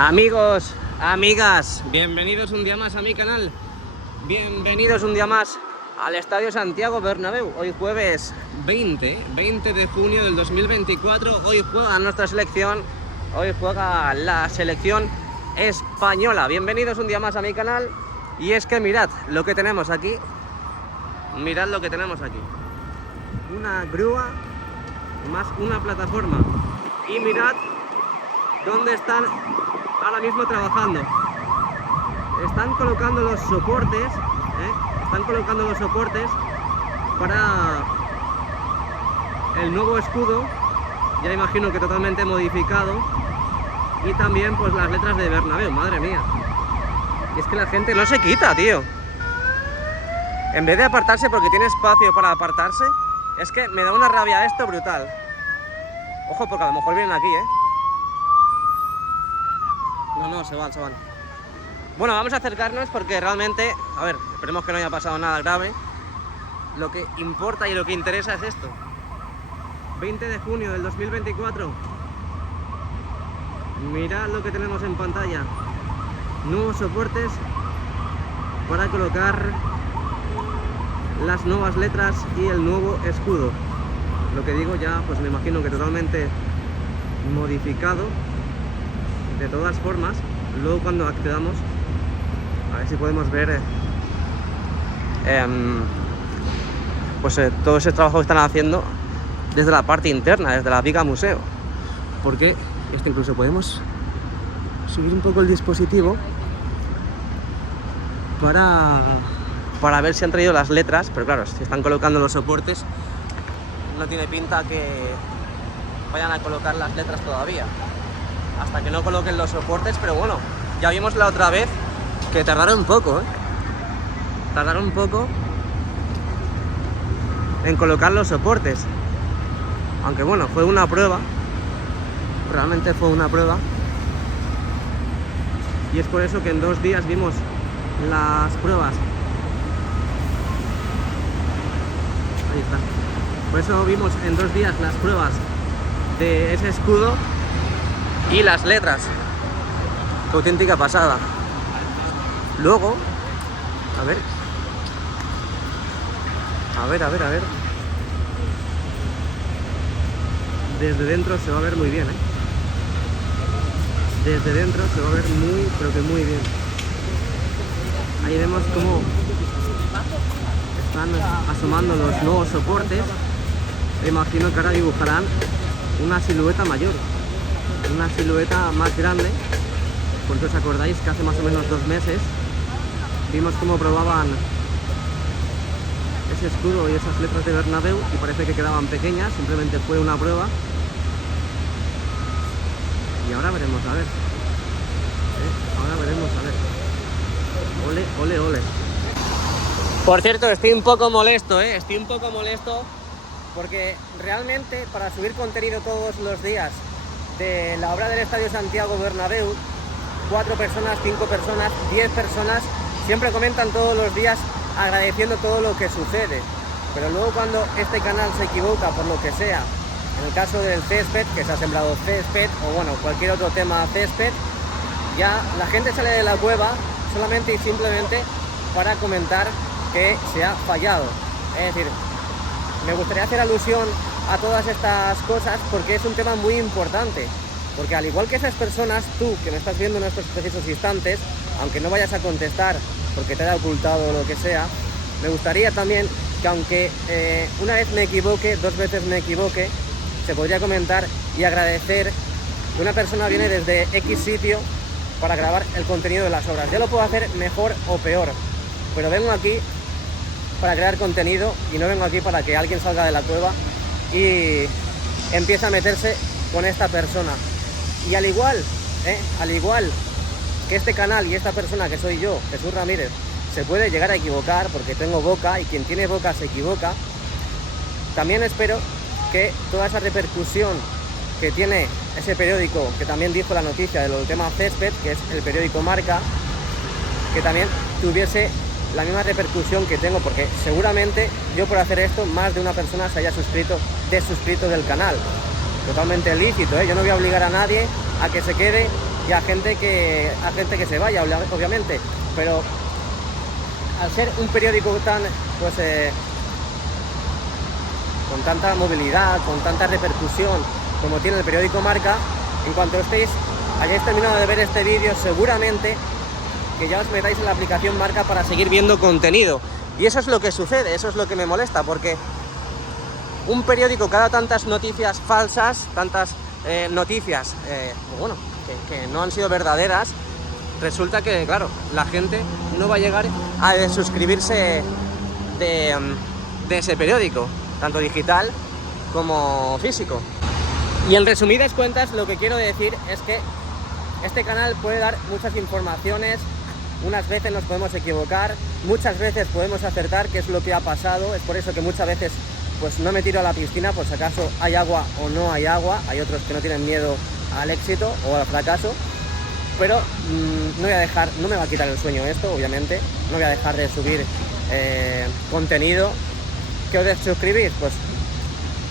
Amigos, amigas, bienvenidos un día más a mi canal. Bienvenidos un día más al Estadio Santiago Bernabéu. Hoy jueves 20 de junio del 2024. Hoy juega nuestra selección. Hoy juega la selección española. Bienvenidos un día más a mi canal. Y es que mirad lo que tenemos aquí. Mirad lo que tenemos aquí. Una grúa más una plataforma. Y mirad dónde están ahora mismo trabajando. Están colocando los soportes, están colocando los soportes para el nuevo escudo, ya imagino que totalmente modificado, y también pues las letras de Bernabéu. Madre mía, y es que la gente no se quita, tío. En vez de apartarse porque tiene espacio para apartarse, es que me da una rabia esto brutal. Ojo, porque a lo mejor vienen aquí, No, se van. Bueno, vamos a acercarnos porque realmente, a ver, esperemos que no haya pasado nada grave. Lo que importa y lo que interesa es esto. 20 de junio del 2024. Mirad lo que tenemos en pantalla. Nuevos soportes para colocar las nuevas letras y el nuevo escudo. Lo que digo ya, pues me imagino que totalmente modificado. De todas formas, luego cuando accedamos, a ver si podemos ver todo ese trabajo que están haciendo desde la parte interna, desde la viga museo. Porque incluso podemos subir un poco el dispositivo para ver si han traído las letras, pero claro, si están colocando los soportes, no tiene pinta que vayan a colocar las letras todavía, hasta que no coloquen los soportes. Pero bueno, ya vimos la otra vez que tardaron un poco, tardaron un poco en colocar los soportes, aunque bueno, fue una prueba, realmente fue una prueba, y es por eso que en 2 días vimos las pruebas. Ahí está. Por eso vimos en 2 días las pruebas de ese escudo y las letras. Qué auténtica pasada. Luego, a ver. Desde dentro se va a ver muy bien, Desde dentro se va a ver muy, pero que muy bien. Ahí vemos cómo están asomando los nuevos soportes. Me imagino que ahora dibujarán una silueta mayor, una silueta más grande, porque os acordáis que hace más o menos 2 meses vimos cómo probaban ese escudo y esas letras de Bernabéu y parece que quedaban pequeñas, simplemente fue una prueba. Y ahora veremos, a ver. Ahora veremos, a ver. Ole. Por cierto, estoy un poco molesto, Estoy un poco molesto porque realmente para subir contenido todos los días de la obra del Estadio Santiago Bernabéu, 4 personas, 5 personas, 10 personas siempre comentan todos los días agradeciendo todo lo que sucede, pero luego cuando este canal se equivoca por lo que sea, en el caso del césped, que se ha sembrado césped, o bueno, cualquier otro tema césped, ya la gente sale de la cueva solamente y simplemente para comentar que se ha fallado. Es decir, me gustaría hacer alusión a todas estas cosas porque es un tema muy importante, porque al igual que esas personas, tú que me estás viendo en estos precisos instantes, aunque no vayas a contestar porque te haya ocultado lo que sea, me gustaría también que aunque una vez me equivoque, 2 veces me equivoque, se podría comentar y agradecer que una persona viene desde X sitio para grabar el contenido de las obras. Ya lo puedo hacer mejor o peor, pero vengo aquí para crear contenido y no vengo aquí para que alguien salga de la cueva y empiece a meterse con esta persona. Y al igual que este canal y esta persona que soy yo, Jesús Ramírez, se puede llegar a equivocar porque tengo boca y quien tiene boca se equivoca, también espero que toda esa repercusión que tiene ese periódico que también dijo la noticia de lo del tema césped, que es el periódico Marca, que también tuviese la misma repercusión que tengo, porque seguramente yo por hacer esto más de una persona se haya desuscrito del canal. Totalmente lícito, Yo no voy a obligar a nadie a que se quede y a gente que se vaya, obviamente, pero al ser un periódico tan, pues, con tanta movilidad, con tanta repercusión como tiene el periódico Marca, en cuanto hayáis terminado de ver este vídeo, seguramente que ya os metáis en la aplicación Marca para seguir viendo contenido. Y eso es lo que sucede, eso es lo que me molesta, porque un periódico que da tantas noticias falsas, tantas noticias, bueno, que no han sido verdaderas, resulta que, claro, la gente no va a llegar a suscribirse de ese periódico, tanto digital como físico. Y en resumidas cuentas, lo que quiero decir es que este canal puede dar muchas informaciones, unas veces nos podemos equivocar, muchas veces podemos acertar, que es lo que ha pasado. Es por eso que muchas veces pues no me tiro a la piscina, por si acaso hay agua o no hay agua. Hay otros que no tienen miedo al éxito o al fracaso, pero no me va a quitar el sueño esto, obviamente. No voy a dejar de subir contenido. ¿Qué os suscribís? Pues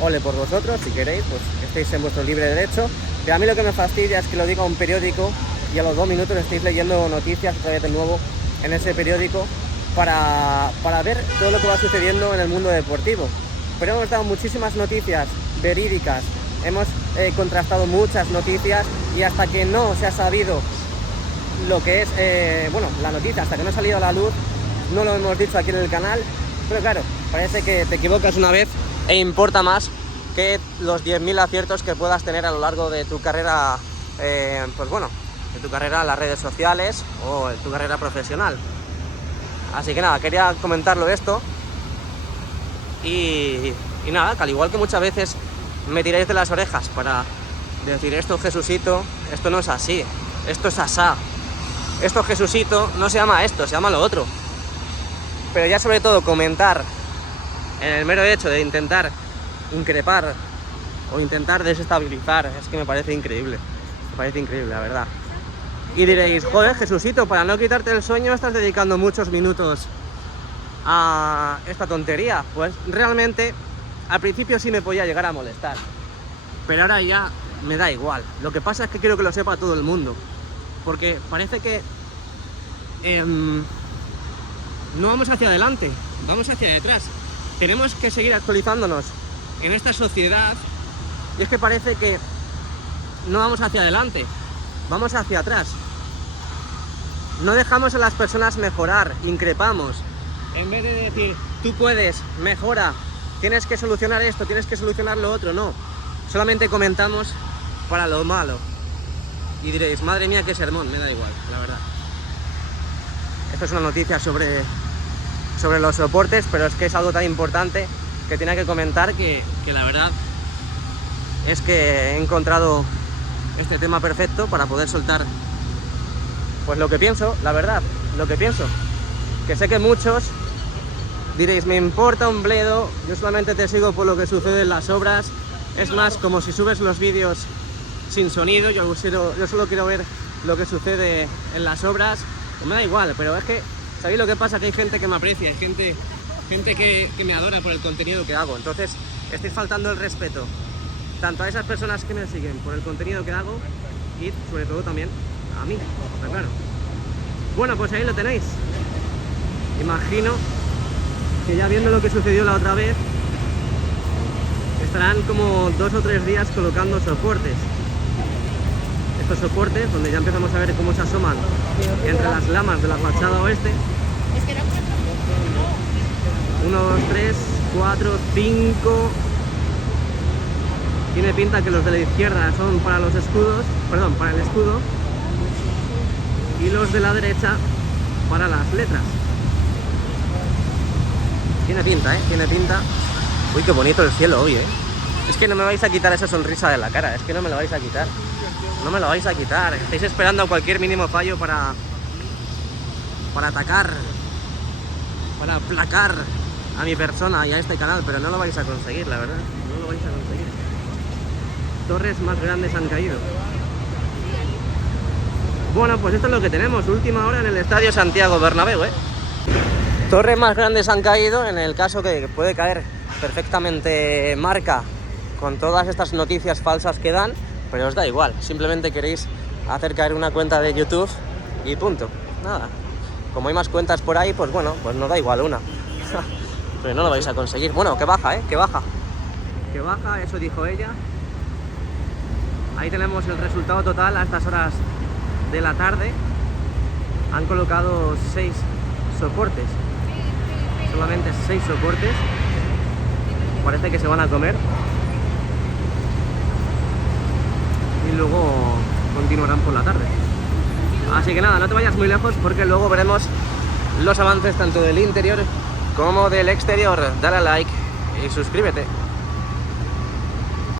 ole por vosotros, si queréis, pues estáis en vuestro libre derecho. Pero a mí lo que me fastidia es que lo diga un periódico y a los 2 minutos estáis leyendo noticias otra vez de nuevo en ese periódico para ver todo lo que va sucediendo en el mundo deportivo. Pero hemos dado muchísimas noticias verídicas, hemos contrastado muchas noticias, y hasta que no se ha sabido lo que es, bueno, la noticia, hasta que no ha salido a la luz, no lo hemos dicho aquí en el canal. Pero claro, parece que te equivocas una vez e importa más que los 10.000 aciertos que puedas tener a lo largo de tu carrera, pues bueno, de tu carrera en las redes sociales o en tu carrera profesional. Así que nada, quería comentarlo esto. Y nada, que al igual que muchas veces me tiráis de las orejas para decir esto, Jesucito, esto no es así, esto es asá, esto, Jesucito, no se llama esto, se llama lo otro. Pero ya sobre todo comentar en el mero hecho de intentar increpar o intentar desestabilizar, es que me parece increíble, la verdad. Y diréis, joder, Jesucito, para no quitarte el sueño estás dedicando muchos minutos a esta tontería. Pues realmente al principio sí me podía llegar a molestar, pero ahora ya me da igual. Lo que pasa es que quiero que lo sepa todo el mundo, porque parece que no vamos hacia adelante, vamos hacia detrás. Tenemos que seguir actualizándonos en esta sociedad, y es que parece que no vamos hacia adelante, vamos hacia atrás. No dejamos a las personas mejorar, increpamos. En vez de decir, tú puedes, mejora, tienes que solucionar esto, tienes que solucionar lo otro, no. Solamente comentamos para lo malo. Y diréis, madre mía, qué sermón, me da igual, la verdad. Esto es una noticia sobre los soportes, pero es que es algo tan importante que tenía que comentar que la verdad es que he encontrado este tema perfecto para poder soltar pues lo que pienso, la verdad, lo que pienso. Que sé que muchos diréis, me importa un bledo, yo solamente te sigo por lo que sucede en las obras. Es más, como si subes los vídeos sin sonido, yo solo quiero ver lo que sucede en las obras. Pues me da igual, pero es que, ¿sabéis lo que pasa? Que hay gente que me aprecia, hay gente que me adora por el contenido que hago. Entonces, estoy faltando el respeto tanto a esas personas que me siguen por el contenido que hago y sobre todo también a mí, está claro. Bueno, pues ahí lo tenéis. Imagino que ya viendo lo que sucedió la otra vez, estarán como 2 o 3 días colocando soportes. Estos soportes, donde ya empezamos a ver cómo se asoman entre las lamas de la fachada oeste. 1, 2, 3, 4, 5. Tiene pinta que los de la izquierda son para los escudos, perdón, para el escudo, y los de la derecha para las letras. Tiene pinta, tiene pinta. Uy, qué bonito el cielo hoy, Es que no me vais a quitar esa sonrisa de la cara, es que no me la vais a quitar. No me la vais a quitar. Estáis esperando a cualquier mínimo fallo para atacar, para aplacar a mi persona y a este canal, pero no lo vais a conseguir, la verdad. No lo vais a conseguir. Torres más grandes han caído. Bueno, pues esto es lo que tenemos. Última hora en el Estadio Santiago Bernabéu, Torres más grandes han caído, en el caso que puede caer perfectamente Marca con todas estas noticias falsas que dan, pero os da igual, simplemente queréis hacer caer una cuenta de YouTube y punto. Nada. Como hay más cuentas por ahí, pues bueno, pues nos da igual una. Pero no lo vais a conseguir. Bueno, que baja, que baja. Que baja, eso dijo ella. Ahí tenemos el resultado total a estas horas de la tarde. Han colocado 6 soportes. Solamente 6 soportes. Parece que se van a comer. Y luego continuarán por la tarde. Así que nada, no te vayas muy lejos porque luego veremos los avances tanto del interior como del exterior. Dale a like y suscríbete.